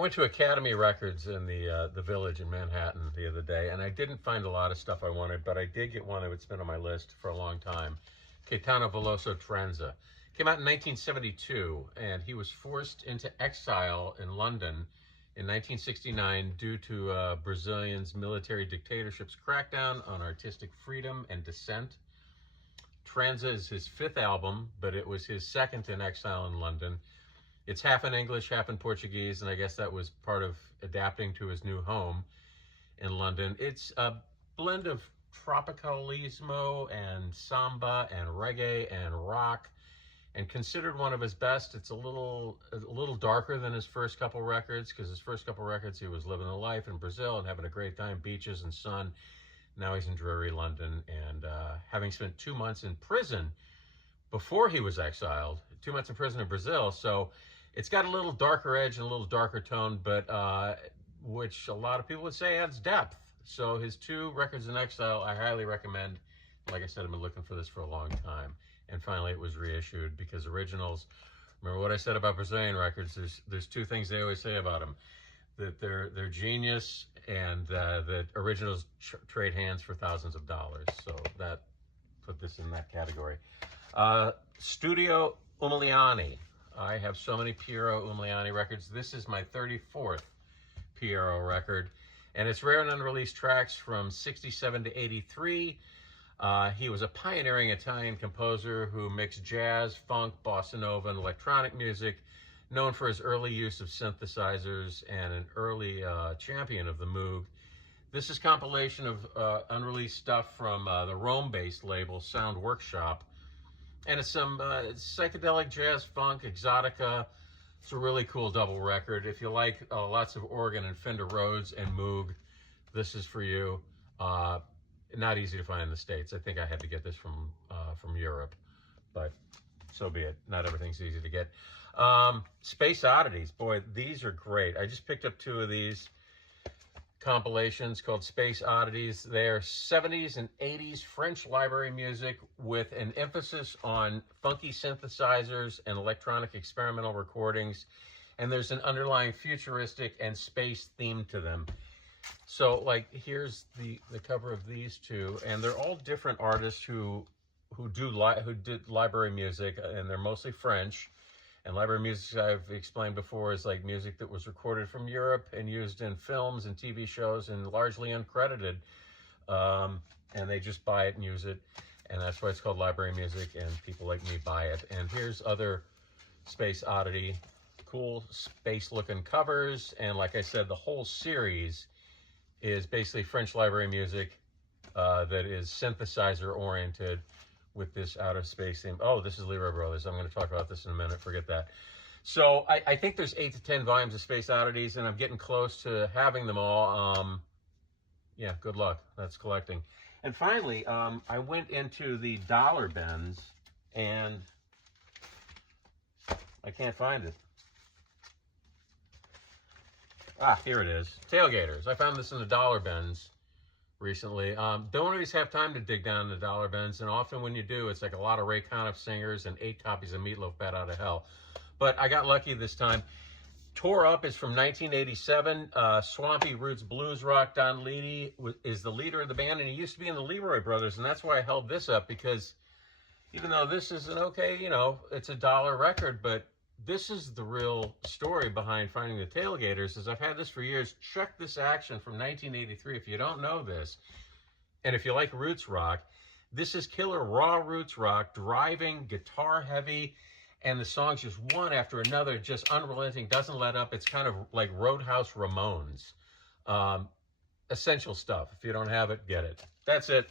went to Academy Records in the Village in Manhattan the other day, and I didn't find a lot of stuff I wanted, but I did get one that would been on my list for a long time. Caetano Veloso Trenza. Came out in 1972, and he was forced into exile in London in 1969 due to Brazilian's military dictatorship's crackdown on artistic freedom and dissent. Trenza is his 5th album, but it was his 2nd in exile in London. It's half in English, half in Portuguese, and I guess that was part of adapting to his new home in London. It's a blend of tropicalismo and samba and reggae and rock, and considered one of his best. It's a little darker than his first couple records, because his first couple records he was living a life in Brazil and having a great time, beaches and sun. Now he's in dreary London, and having spent 2 months in prison before he was exiled, 2 months in prison in Brazil. So it's got a little darker edge and a little darker tone, but which a lot of people would say adds depth. So his 2 records in exile, I highly recommend. Like I said, I've been looking for this for a long time. And finally it was reissued, because originals, remember what I said about Brazilian records, there's 2 things they always say about them: that they're genius, and that originals trade hands for thousands of dollars. So that put this in that category. Studio Umiliani. I have so many Piero Umiliani records. This is my 34th Piero record, and it's rare and unreleased tracks from 67 to 83. He was a pioneering Italian composer who mixed jazz, funk, bossa nova, and electronic music, known for his early use of synthesizers, and an early champion of the Moog. This is compilation of unreleased stuff from the Rome-based label Sound Workshop, and it's some psychedelic jazz, funk, exotica. It's a really cool double record. If you like lots of organ and Fender Rhodes and Moog, this is for you. Not easy to find in the States. I think I had to get this from Europe, but so be it. Not everything's easy to get. Space Oddities, boy, these are great. I just picked up 2 of these compilations called Space Oddities. They are 70s and 80s French library music with an emphasis on funky synthesizers and electronic experimental recordings, and there's an underlying futuristic and space theme to them. So, like, here's the cover of these 2, and they're all different artists who did library music, and they're mostly French. And library music, I've explained before, is like music that was recorded from Europe and used in films and TV shows and largely uncredited. And they just buy it and use it, and that's why it's called library music, and people like me buy it. And here's other Space Oddity, cool space-looking covers, and like I said, the whole series is basically French library music that is synthesizer-oriented, with this outer space theme. Oh, this is Leroy Brothers. I'm going to talk about this in a minute. Forget that. So I think there's 8 to 10 volumes of Space Oddities, and I'm getting close to having them all. Yeah, good luck. That's collecting. And finally, I went into the dollar bins, and I can't find it. Ah, here it is. Tailgaters. I found this in the dollar bins recently. Don't always have time to dig down in the dollar bins, and often when you do, it's like a lot of Ray Conniff singers and 8 copies of Meatloaf Bat Out of Hell. But I got lucky this time. Tore Up is from 1987. Swampy Roots blues rock. Don Leedy is the leader of the band, and he used to be in the Leroy Brothers, and that's why I held this up, because even though this is an okay, it's a dollar record, but this is the real story behind finding the Tailgaters. Is I've had this for years. Check this action from 1983 if you don't know this. And if you like roots rock, this is killer raw roots rock, driving, guitar heavy, and the songs just one after another, just unrelenting, doesn't let up. It's kind of like Roadhouse Ramones. Essential stuff. If you don't have it, get it. That's it.